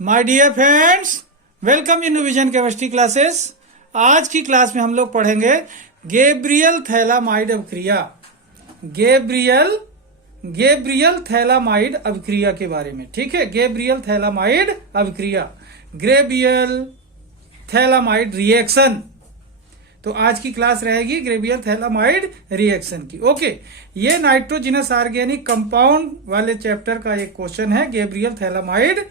My dear friends, welcome in vision chemistry classes. आज की class में हम लोग पढ़ेंगे गैब्रियल थैलामाइड अभिक्रिया। गैब्रियल थैलामाइड अभिक्रिया के बारे में। ठीक है, गैब्रियल थैलामाइड अभिक्रिया, गैब्रियल थैलामाइड रिएक्शन। तो आज की क्लास रहेगी गैब्रियल थैलामाइड रिएक्शन की। ओके, ये नाइट्रोजिनस ऑर्गेनिक कंपाउंड वाले चैप्टर का एक क्वेश्चन है, Gabriel phthalimide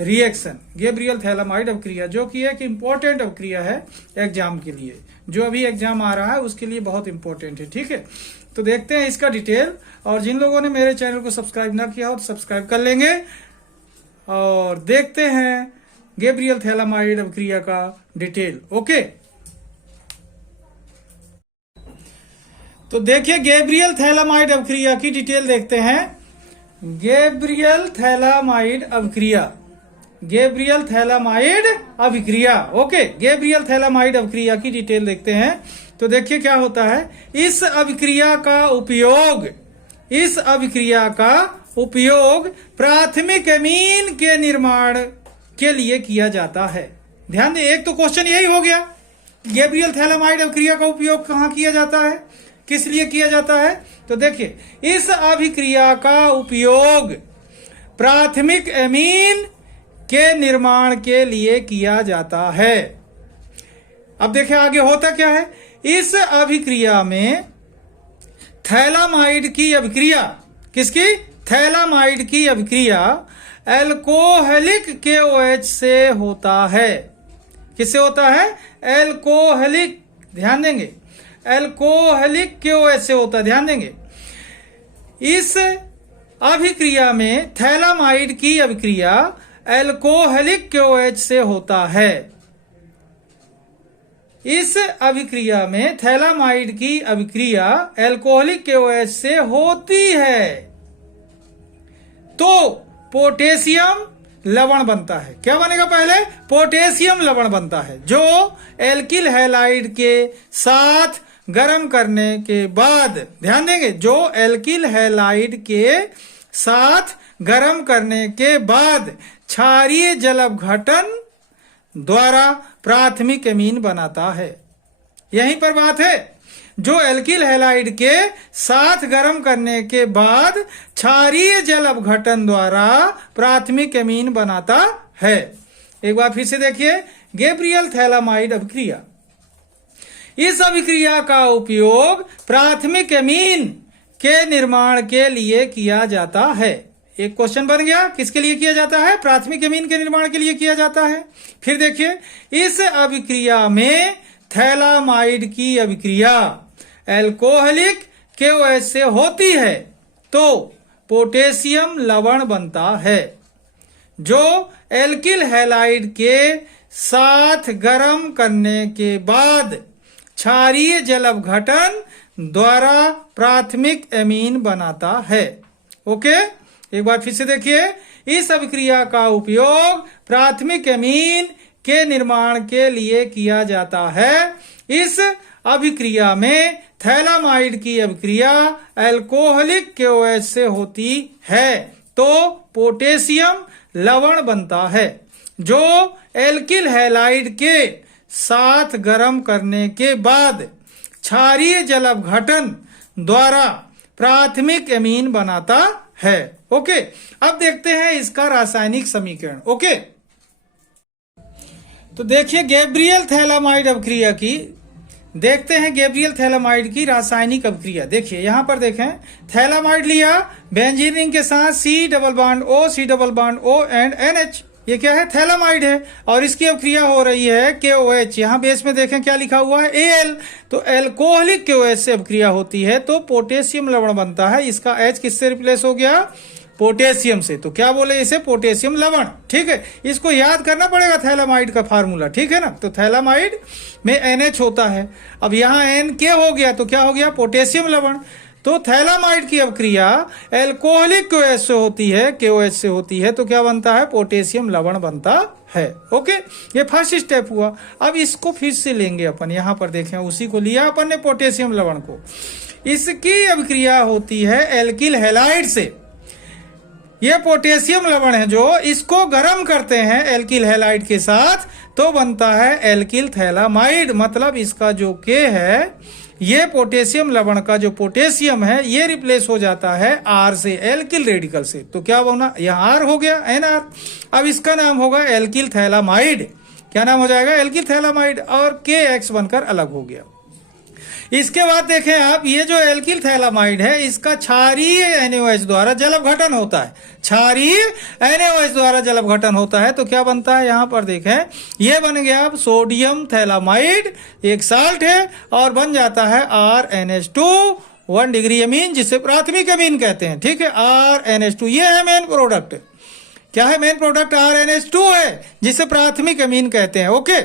reaction, Gabriel phthalimide अभिक्रिया, जो कि एक इंपॉर्टेंट अभिक्रिया है एग्जाम के लिए। जो अभी एग्जाम आ रहा है उसके लिए बहुत इंपॉर्टेंट है। ठीक है, तो देखते हैं इसका डिटेल। और जिन लोगों ने मेरे चैनल को सब्सक्राइब ना किया हो तो सब्सक्राइब कर लेंगे। और देखते हैं गैब्रियल थैलामाइड अभिक्रिया का डिटेल। ओके, तो देखिए गैब्रियल थैलामाइड अभिक्रिया की डिटेल देखते हैं। गैब्रियल थैलामाइड अभिक्रिया, गैब्रियल थैलामाइड अभिक्रिया। ओके, गैब्रियल थैलामाइड अभिक्रिया की डिटेल देखते हैं। तो देखिए क्या होता है। इस अभिक्रिया का उपयोग प्राथमिक एमीन के निर्माण के लिए किया जाता है। ध्यान दें, एक तो क्वेश्चन यही हो गया, गैब्रियल थैलामाइड अभिक्रिया का उपयोग कहाँ किया जाता है, किस लिए किया जाता है। तो देखिए, इस अभिक्रिया का उपयोग प्राथमिक एमीन के निर्माण के लिए किया जाता है। अब देखिए आगे होता क्या है। इस अभिक्रिया में थैलामाइड की अभिक्रिया, किसकी, थैलामाइड की अभिक्रिया एल्कोहलिक KOH से होता है। किससे होता है, एल्कोहलिक, ध्यान देंगे, एल्कोहलिक KOH से होता है, ध्यान देंगे। इस अभिक्रिया में थैलामाइड की अभिक्रिया एल्कोहलिक KOH से होता है। इस अभिक्रिया में थैलामाइड की अभिक्रिया एल्कोहलिक KOH से होती है तो पोटेशियम लवण बनता है। क्या बनेगा, पहले पोटेशियम लवण बनता है, जो एल्किल हैलाइड के साथ गर्म करने के बाद, ध्यान देंगे, जो एल्किल हैलाइड के साथ गर्म करने के बाद क्षारीय जल अपघटन द्वारा प्राथमिक एमीन बनाता है। यहीं पर बात है, जो एल्किल हैलाइड के साथ गर्म करने के बाद क्षारीय जल अपघटन द्वारा प्राथमिक एमीन बनाता है। एक बार फिर से देखिए, गैब्रियल थैलामाइड अभिक्रिया, इस अभिक्रिया का उपयोग प्राथमिक एमीन के निर्माण के लिए किया जाता है। एक क्वेश्चन बन गया, किसके लिए किया जाता है, प्राथमिक एमीन के निर्माण के लिए किया जाता है। फिर देखिए, इस अभिक्रिया में थैलामाइड की अभिक्रिया एल्कोहलिक KOH से होती है तो पोटेशियम लवण बनता है, जो एल्किल हैलाइड के साथ गर्म करने के बाद क्षारीय जल अपघटन द्वारा प्राथमिक एमीन बनाता है। ओके, एक बार फिर से देखिए, इस अभिक्रिया का उपयोग प्राथमिक एमीन के निर्माण के लिए किया जाता है। इस अभिक्रिया में थैलामाइड की अभिक्रिया एल्कोहलिक KOH से होती है तो पोटेशियम लवण बनता है, जो एल्किल हैलाइड के साथ गर्म करने के बाद क्षारीय जल अपघटन द्वारा प्राथमिक एमीन बनाता है। ओके, अब देखते हैं इसका रासायनिक समीकरण। ओके, तो देखिए गैब्रियल थैलामाइड अभिक्रिया की, देखते हैं गैब्रियल थैलामाइड की रासायनिक अभिक्रिया। देखिए यहां पर देखें, थैलामाइड लिया, बेंजीन रिंग के साथ C double bond O, C double bond O and NH, ये क्या है, थैलामाइड है। और इसकी अभिक्रिया हो रही है KOH, यहां बेस में देखें क्या लिखा हुआ है, Al। तो एल्कोहलिक KOH से अभिक्रिया होती है तो पोटेशियम लवण बनता है। इसका H किससे रिप्लेस हो गया, पोटेशियम से, तो क्या बोले इसे, पोटेशियम लवण। ठीक है, इसको याद करना पड़ेगा थैलामाइड का फार्मूला, ठीक है ना। तो थैलामाइड में NH होता है, अब यहाँ NK हो गया तो क्या हो गया, पोटेशियम लवण। तो थैलामाइड की अभिक्रिया एल्कोहलिक KOH से होती है, KOH से होती है तो क्या बनता है, पोटेशियम लवण बनता है। ओके, ये फर्स्ट स्टेप हुआ। अब इसको फिर से लेंगे अपन, यहां पर देखें, उसी को लिया अपन ने, पोटेशियम लवण को। इसकी अभिक्रिया होती है एल्किल हैलाइड से, ये पोटेशियम लवण है जो इसको गर्म करते हैं एल्किल हैलाइड के साथ तो बनता है एल्किल थैलामाइड। मतलब इसका जो के है ये पोटेशियम लवण का जो पोटेशियम है ये रिप्लेस हो जाता है आर से, एल्किल रेडिकल से। तो क्या होना, यहाँ आर हो गया NR। अब इसका नाम होगा एल्किल थैलामाइड। क्या नाम हो जाएगा, एल्किल थैलामाइड, और KX बनकर अलग हो गया। इसके बाद देखें आप, ये जो एल्किल थैलामाइड है इसका क्षारीय NaOH द्वारा जलवघटन होता है। क्षारीय NaOH द्वारा जलवघटन होता है तो क्या बनता है, यहां पर देखें ये बन गया अब सोडियम थैलामाइड, एक साल्ट है, और बन जाता है RNH2 1 डिग्री अमीन, जिसे प्राथमिक अमीन कहते हैं। ठीक है, RNH2 ये है मेन प्रोडक्ट। क्या है मेन प्रोडक्ट, RNH2 है, जिसे प्राथमिक अमीन कहते हैं। ओके,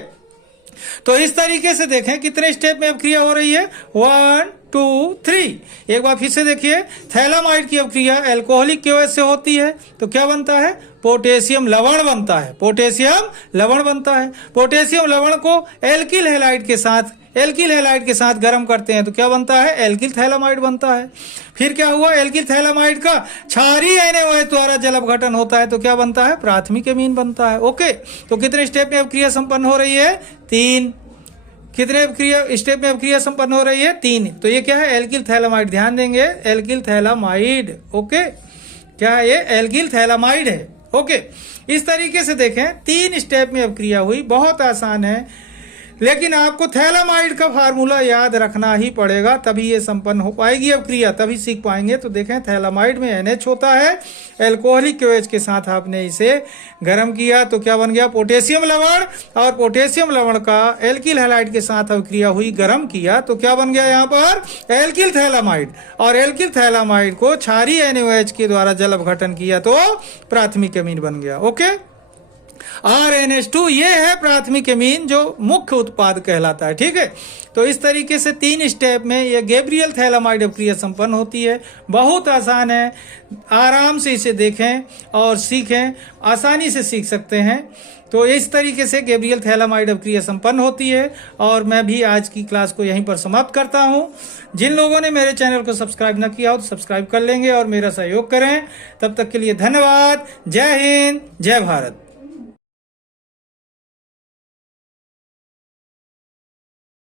तो इस तरीके से देखें कितने स्टेप में अभिक्रिया हो रही है, 1 2 3। एक बार फिर से देखिए, थैलामाइड की अभिक्रिया एल्कोहलिक KOH से होती है तो क्या बनता है, पोटेशियम लवण बनता है। पोटेशियम लवण बनता है। पोटेशियम लवण को एल्किल हैलाइड के साथ गर्म करते हैं तो क्या बनता है, एल्किल थैलामाइड बनता है। फिर क्या हुआ, एल्किल थैलामाइड का क्षारीय NaOH द्वारा जलवघटन होता है तो क्या बनता है, प्राथमिक अमीन बनता है। ओके, तो कितने स्टेप में अभिक्रिया संपन्न हो रही है, 3। कितने स्टेप में अभिक्रिया संपन्न हो रही है, 3। तो ये क्या है, एल्किल थैलामाइड। ध्यान देंगे, एल्किल थैलामाइड। ओके, क्या है ये, एल्किल थैलामाइड है। ओके, इस तरीके से देखें 3 स्टेप में अभिक्रिया हुई, बहुत आसान है। लेकिन आपको थैलामाइड का फार्मूला याद रखना ही पड़ेगा, तभी ये संपन्न हो पाएगी अभिक्रिया, तभी सीख पाएंगे। तो देखें थैलामाइड में NH होता है, एल्कोहलिक KOH के साथ आपने इसे गर्म किया तो क्या बन गया, पोटेशियम लवण, और पोटेशियम लवण का एल्किल हैलाइड के साथ अभिक्रिया हुई, गर्म किया तो क्या बन गया यहाँ पर, एल्किल थैलामाइड। और एल्किल थैलामाइड को क्षारीय NaOH के द्वारा जलवघटन किया तो प्राथमिक अमीन बन गया। ओके, RNH2 ये है प्राथमिक अमीन जो मुख्य उत्पाद कहलाता है। ठीक है, तो इस तरीके से 3 स्टेप में ये गैब्रियल थैलामाइड अभिक्रिया संपन्न होती है। बहुत आसान है, आराम से इसे देखें और सीखें, आसानी से सीख सकते हैं। तो इस तरीके से गैब्रियल थैलामाइड अभिक्रिया संपन्न होती है। और मैं भी आज की क्लास को यहीं पर समाप्त करता हूं। जिन लोगों ने मेरे चैनल को सब्सक्राइब न किया हो तो सब्सक्राइब कर लेंगे और मेरा सहयोग करें। तब तक के लिए धन्यवाद। जय हिंद, जय भारत।